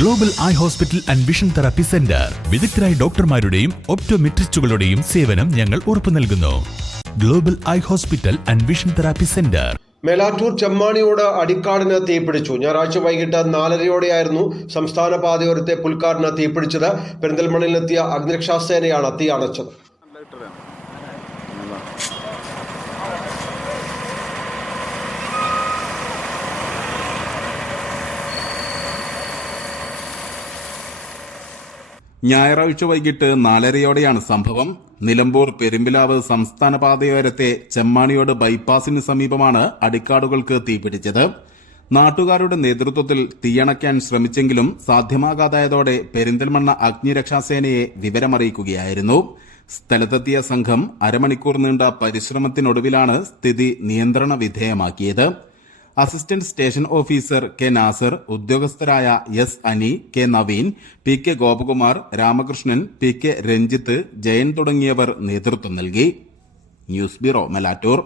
Global eye hospital and vision therapy centre വിദഗ്ധരായ ഡോക്ടർമാരുടെയും ഒപ്റ്റോമെട്രിസ്റ്റുകളുടെയും സേവനം ഞങ്ങൾ ഉറപ്പു നൽകുന്നു. Global eye hospital and vision therapy centre Melattur Chemmaniyode അടിക്കാടിന് തീപിടിച്ചു. ഞായറാഴ്ച വൈകിട്ട് നാലരയോടെയായിരുന്നു സംസ്ഥാന പാതയോരത്തെ പുൽക്കാടിന് തീപിടിച്ചത്. പെരിന്തൽമണ്ണിലെത്തിയ അഗ്നിരക്ഷാസേനയാണ് തീ അണച്ചത്. ഞായറാഴ്ച വൈകിട്ട് നാലരയോടെയാണ് സംഭവം. നിലമ്പൂർ പെരുമ്പിലാവ് സംസ്ഥാന പാതയോരത്തെ ചെമ്മാണിയോട് ബൈപ്പാസിന് സമീപമാണ് അടിക്കാടുകൾക്ക് തീപിടിച്ചത് നാട്ടുകാരുടെ നേതൃത്വത്തിൽ തീയണയ്ക്കാൻ ശ്രമിച്ചെങ്കിലും സാധ്യമാകാതായതോടെ പെരിന്തൽമണ്ണ അഗ്നിരക്ഷാസേനയെ വിവരമറിയിക്കുകയായിരുന്നു. സ്ഥലത്തെത്തിയ സംഘം അരമണിക്കൂർ നീണ്ട പരിശ്രമത്തിനൊടുവിലാണ് സ്ഥിതി നിയന്ത്രണ വിധേയമാക്കിയത്. Assistant station officer K Nasar ഉദ്യോഗസ്ഥരായ S Ani K Naveen P K Gopakumar Ramakrishnan P K Ranjith Jayan തുടങ്ങിയവർ നേതൃത്വം നൽകി. News bureau Melattur.